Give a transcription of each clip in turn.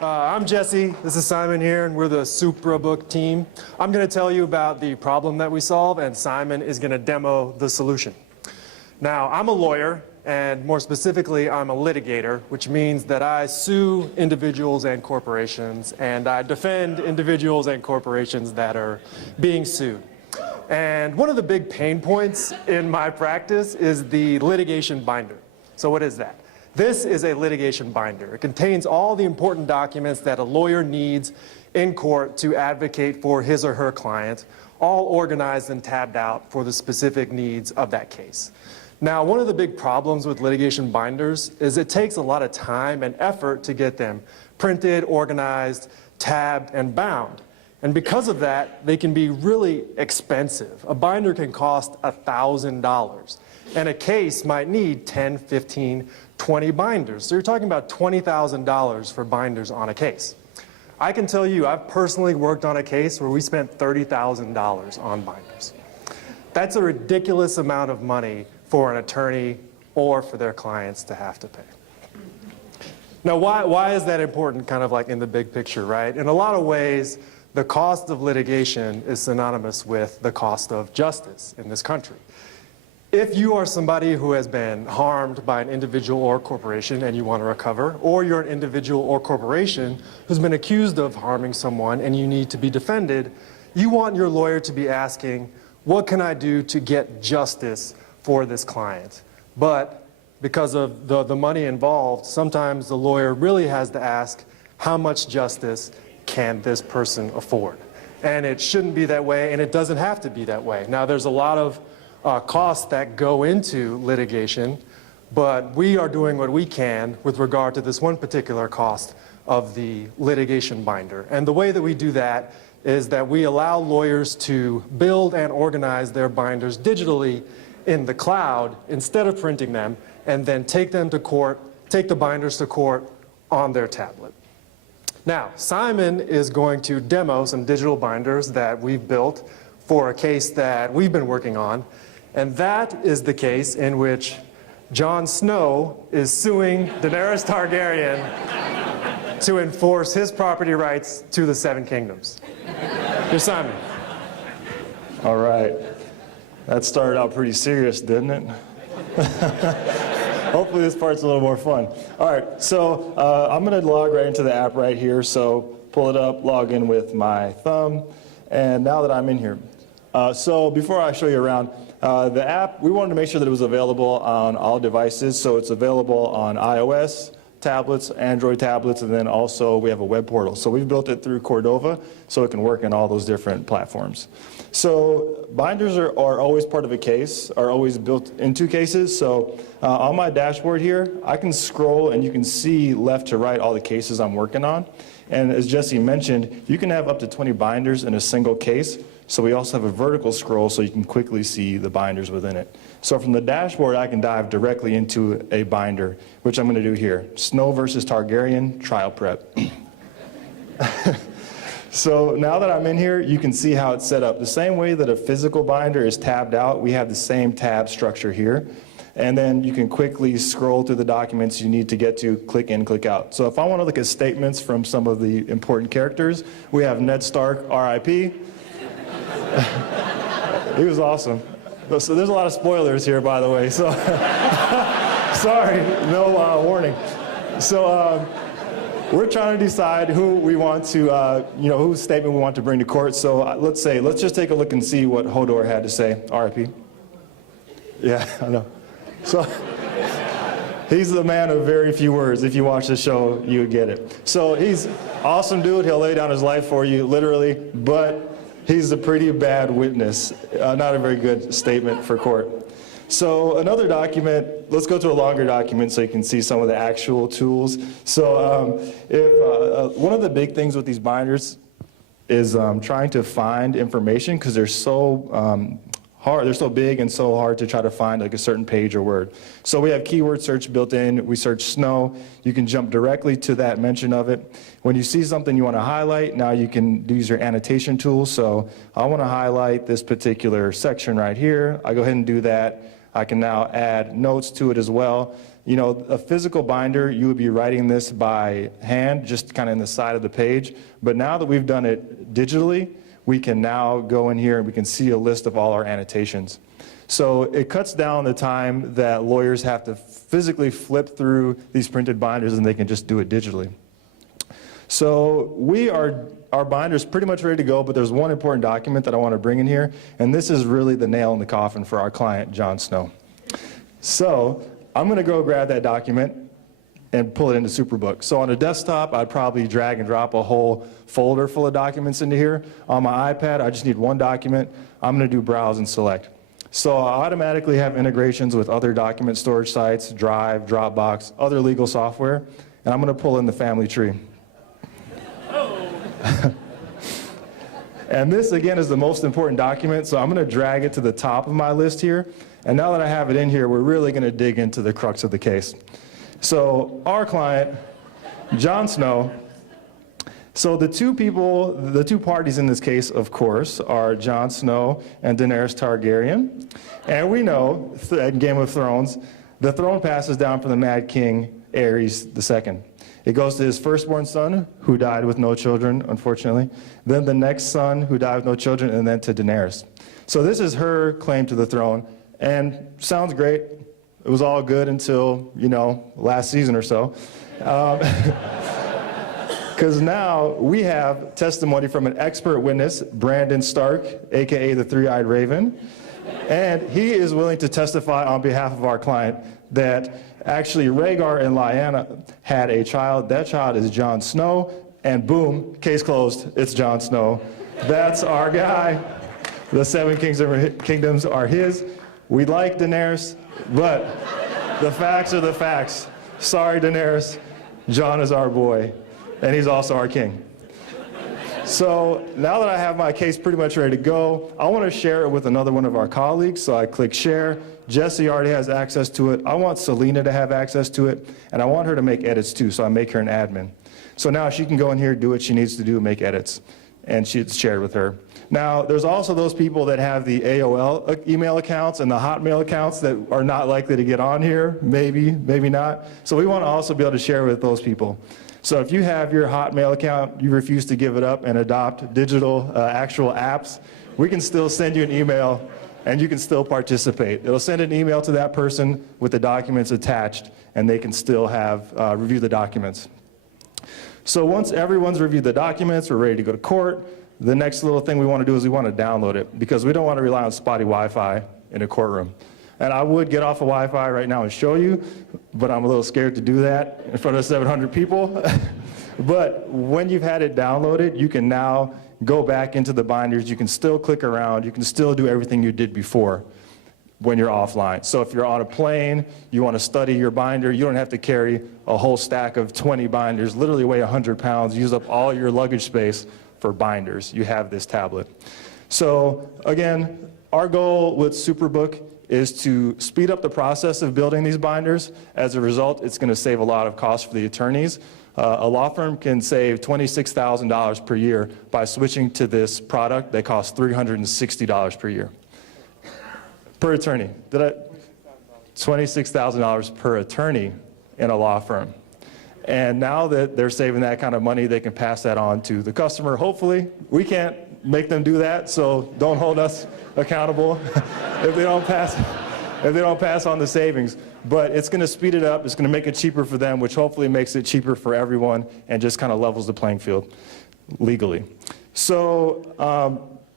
I'm Jesse, this is Simon here, and we're the Suprabook team. I'm going to tell you about the problem that we solve, and Simon is going to demo the solution. Now, I'm a lawyer, and more specifically, I'm a litigator, which means that I sue individuals and corporations, and I defend individuals and corporations that are being sued. And one of the big pain points in my practice is the litigation binder. So what is that? This is a litigation binder. It contains all the important documents that a lawyer needs in court to advocate for his or her client, all organized and tabbed out for the specific needs of that case. Now, one of the big problems with litigation binders is it takes a lot of time and effort to get them printed, organized, tabbed, and bound. And because of that, they can be really expensive. A binder can cost $1,000. And a case might need 10, 15, 20 binders. So you're talking about $20,000 for binders on a case. I can tell you, I've personally worked on a case where we spent $30,000 on binders. That's a ridiculous amount of money for an attorney or for their clients to have to pay. Now, why is that important, kind of like in the big picture, right? In a lot of ways, the cost of litigation is synonymous with the cost of justice in this country. If you are somebody who has been harmed by an individual or corporation and you want to recover, or you're an individual or corporation who's been accused of harming someone and you need to be defended, you want your lawyer to be asking, what can I do to get justice for this client? But because of the money involved, sometimes the lawyer really has to ask, how much justice can this person afford? And it shouldn't be that way, and it doesn't have to be that way. Now, there's a lot of costs that go into litigation, but we are doing what we can with regard to this one particular cost of the litigation binder. And the way that we do that is that we allow lawyers to build and organize their binders digitally in the cloud instead of printing them, and then take them to court, take the binders to court on their tablet. Now, Simon is going to demo some digital binders that we've built for a case that we've been working on. And that is the case in which Jon Snow is suing Daenerys Targaryen to enforce his property rights to the Seven Kingdoms. Here's Simon. All right. That started out pretty serious, didn't it? Hopefully this part's a little more fun. All right, so I'm going to log right into the app right here. So pull it up, log in with my thumb, and now that I'm in here. So before I show you around, the app, we wanted to make sure that it was available on all devices. So it's available on iOS, tablets, Android tablets, and then also we have a web portal. So we've built it through Cordova so it can work in all those different platforms. So binders are always part of a case, are always built into cases. So on my dashboard here, I can scroll and you can see left to right all the cases I'm working on. And as Jesse mentioned, you can have up to 20 binders in a single case. So we also have a vertical scroll so you can quickly see the binders within it. So from the dashboard, I can dive directly into a binder, which I'm going to do here. Snow versus Targaryen trial prep. So now that I'm in here, you can see how it's set up. The same way that a physical binder is tabbed out, we have the same tab structure here. And then you can quickly scroll through the documents you need to get to, click in, click out. So if I want to look at statements from some of the important characters, we have Ned Stark, R.I.P. He was awesome. So there's a lot of spoilers here, by the way. So sorry, no warning. So we're trying to decide who we want to, whose statement we want to bring to court. So let's just take a look and see what Hodor had to say. R.I.P. Yeah, I know. So he's the man of very few words. If you watch the show, you would get it. So he's awesome dude. He'll lay down his life for you, literally. But he's a pretty bad witness. Not a very good statement for court. So another document, let's go to a longer document so you can see some of the actual tools. So one of the big things with these binders is trying to find information because they're so hard. They're so big and so hard to try to find like a certain page or word. So we have keyword search built in. We search snow. You can jump directly to that mention of it. When you see something you want to highlight, now you can use your annotation tool. So I want to highlight this particular section right here. I go ahead and do that. I can now add notes to it as well. you know, a physical binder, you would be writing this by hand, just kind of in the side of the page. But now that we've done it digitally, we can now go in here and we can see a list of all our annotations. So it cuts down the time that lawyers have to physically flip through these printed binders, and they can just do it digitally. So our binder's pretty much ready to go, but there's one important document that I want to bring in here, and this is really the nail in the coffin for our client, John Snow. So I'm going to go grab that document and pull it into Suprabook. So on a desktop, I'd probably drag and drop a whole folder full of documents into here. On my iPad, I just need one document. I'm going to do Browse and Select. So I automatically have integrations with other document storage sites, Drive, Dropbox, other legal software, and I'm going to pull in the family tree. And this, again, is the most important document, so I'm going to drag it to the top of my list here. And now that I have it in here, we're really going to dig into the crux of the case. So our client, John Snow, so the two parties in this case, of course, are Jon Snow and Daenerys Targaryen. And we know, in Game of Thrones, the throne passes down from the Mad King, Aerys II. It goes to his firstborn son, who died with no children, unfortunately. Then the next son, who died with no children, and then to Daenerys. So this is her claim to the throne, and sounds great. It was all good until, you know, last season or so. Because now we have testimony from an expert witness, Brandon Stark, AKA the Three-Eyed Raven. And he is willing to testify on behalf of our client that actually Rhaegar and Lyanna had a child. That child is Jon Snow. And boom, case closed, it's Jon Snow. That's our guy. The Seven Kingdoms are his. We like Daenerys, but the facts are the facts. Sorry, Daenerys. Jon is our boy, and he's also our king. So now that I have my case pretty much ready to go, I want to share it with another one of our colleagues. So I click share. Jesse already has access to it. I want Selena to have access to it, and I want her to make edits too, so I make her an admin. So now she can go in here, do what she needs to do, make edits, and it's shared with her. Now, there's also those people that have the AOL email accounts and the Hotmail accounts that are not likely to get on here, maybe not. So we want to also be able to share with those people. So if you have your Hotmail account, you refuse to give it up and adopt digital actual apps, we can still send you an email and you can still participate. It'll send an email to that person with the documents attached, and they can still have review the documents. So once everyone's reviewed the documents, we're ready to go to court. The next little thing we want to do is we want to download it, because we don't want to rely on spotty Wi-Fi in a courtroom. And I would get off of Wi-Fi right now and show you, but I'm a little scared to do that in front of 700 people. But when you've had it downloaded, you can now go back into the binders. You can still click around. You can still do everything you did before when you're offline. So if you're on a plane, you want to study your binder, you don't have to carry a whole stack of 20 binders, literally weigh 100 pounds, use up all your luggage space for binders. You have this tablet. So again, our goal with Suprabook is to speed up the process of building these binders. As a result, it's going to save a lot of costs for the attorneys. A law firm can save $26,000 per year by switching to this product that costs $360 per year. Per attorney. $26,000 per attorney in a law firm. And now that they're saving that kind of money, they can pass that on to the customer, hopefully. We can't make them do that, so don't hold us accountable if they don't pass on the savings. But it's going to speed it up. It's going to make it cheaper for them, which hopefully makes it cheaper for everyone and just kind of levels the playing field legally. So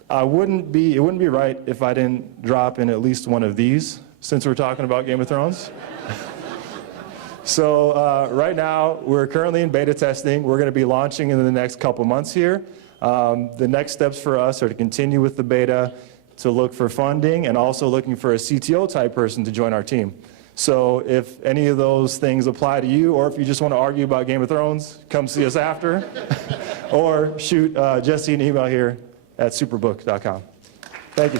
it wouldn't be right if I didn't drop in at least one of these, since we're talking about Game of Thrones. So right now, we're currently in beta testing. We're going to be launching in the next couple months here. The next steps for us are to continue with the beta, to look for funding, and also looking for a CTO type person to join our team. So if any of those things apply to you, or if you just want to argue about Game of Thrones, come see us after. Or shoot Jesse an email here at suprabook.com. Thank you.